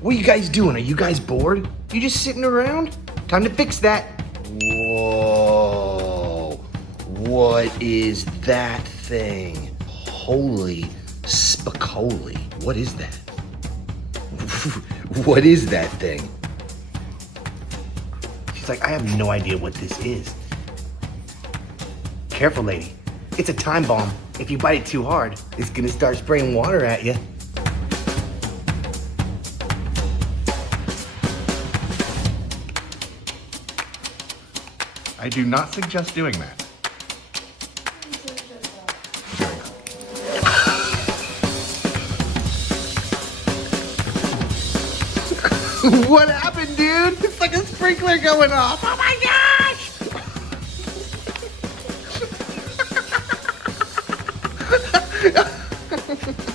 What are you guys doing? Are you guys bored? You just sitting around? Time to fix that. Whoa. What is that thing? Holy spicoli. What is that? What is that thing? She's like, I have no idea what this is. Careful, lady. It's a time bomb. If you bite it too hard, it's gonna start spraying water at you. I do not suggest doing that. What happened, dude? It's like a sprinkler going off. Oh my gosh!